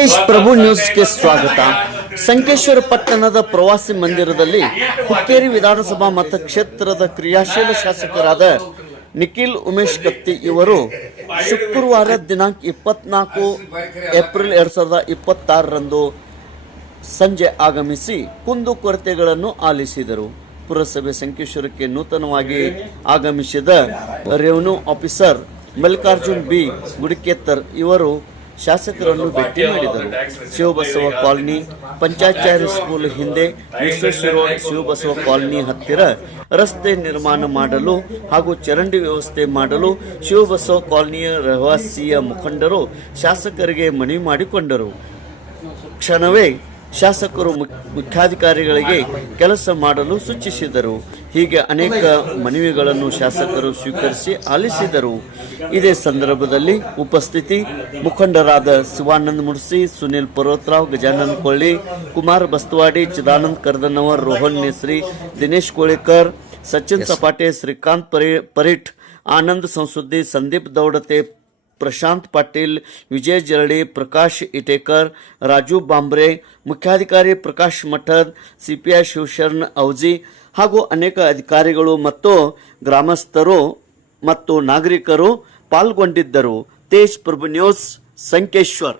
ತೇಜ್ ಪ್ರಭು ನ್ಯೂಸ್ಗೆ ಸ್ವಾಗತ. ಸಂಕೇಶ್ವರ ಪಟ್ಟಣದ ಪ್ರವಾಸಿ ಮಂದಿರದಲ್ಲಿ ಹುಕ್ಕೇರಿ ವಿಧಾನಸಭಾ ಮತಕ್ಷೇತ್ರದ ಕ್ರಿಯಾಶೀಲ ಶಾಸಕರಾದ ನಿಖಿಲ್ ಉಮೇಶ್ ಕತ್ತಿ ಇವರು ಶುಕ್ರವಾರ ದಿನಾಂಕ 24 ಏಪ್ರಿಲ್ 2026ರಂದು ಸಂಜೆ ಆಗಮಿಸಿ ಕುಂದುಕೊರತೆಗಳನ್ನು ಆಲಿಸಿದರು. ಪುರಸಭೆ ಸಂಕೇಶ್ವರಕ್ಕೆ ನೂತನವಾಗಿ ಆಗಮಿಸಿದ ರೆವಿನ್ಯೂ ಆಫೀಸರ್ ಮಲ್ಲಿಕಾರ್ಜುನ್ ಬಿ ಗುಡಿಕೇತರ್ ಇವರು ಶಾಸಕರನ್ನು ಭೇಟಿ ಮಾಡಿದರು. ಶಿವಬಸವ ಕಾಲನಿ, ಪಂಚಾಚಾರ್ಯ ಸ್ಕೂಲ್ ಹಿಂದೆ, ವಿಶ್ವೇಶ್ವರ ಶಿವಬಸವ ಕಾಲನಿ ಹತ್ತಿರ ರಸ್ತೆ ನಿರ್ಮಾಣ ಮಾಡಲು ಹಾಗೂ ಚರಂಡಿ ವ್ಯವಸ್ಥೆ ಮಾಡಲು ಶಿವಬಸವ ಕಾಲನಿಯ ರಹವಾಸಿಯ ಮುಖಂಡರು ಶಾಸಕರಿಗೆ ಮನವಿ ಮಾಡಿಕೊಂಡರು. ಕ್ಷಣವೇ ಶಾಸಕರು ಮುಖ್ಯಾಧಿಕಾರಿಗಳಿಗೆ ಕೆಲಸ ಮಾಡಲು ಸೂಚಿಸಿದರು. ಹೀಗೆ ಅನೇಕ ಮನವಿಗಳನ್ನು ಶಾಸಕರು ಸ್ವೀಕರಿಸಿ ಆಲಿಸಿದರು. ಇದೇ ಸಂದರ್ಭದಲ್ಲಿ ಉಪಸ್ಥಿತಿ ಮುಖಂಡರಾದ ಶಿವಾನಂದ ಮುಡ್ಸಿ, ಸುನಿಲ್ ಪರ್ವತರಾವ್, ಗಜಾನಂದ ಕೊಳ್ಳಿ, ಕುಮಾರ್ ಬಸ್ತವಾಡಿ, ಚಿದಾನಂದ್ ಕರ್ದನವರ್, ರೋಹನ್ ನೇಸ್ರಿ, ದಿನೇಶ್ ಕೋಳೇಕರ್, ಸಚಿನ್ ಸಪಾಟೆ, ಶ್ರೀಕಾಂತ್ ಪರೀಠ್, ಆನಂದ್ ಸಂಸುದ್ದಿ, ಸಂದೀಪ್ ದೌಡತೆ, ಪ್ರಶಾಂತ್ ಪಾಟೀಲ್, ವಿಜಯ್ ಜರಡಿ, ಪ್ರಕಾಶ್ ಇಟೇಕರ್, ರಾಜು ಬಾಂಬ್ರೆ, ಮುಖ್ಯಾಧಿಕಾರಿ ಪ್ರಕಾಶ್ ಮಠದ್, ಸಿಪಿಐ ಶಿವಶರಣ್ ಔಜಿ ಹಾಗೂ ಅನೇಕ ಅಧಿಕಾರಿಗಳು ಮತ್ತು ಗ್ರಾಮಸ್ಥರು ಮತ್ತು ನಾಗರಿಕರು ಪಾಲ್ಗೊಂಡಿದ್ದರು. ತೇಜ್ ಪ್ರಭು ನ್ಯೂಸ್, ಸಂಕೇಶ್ವರ್.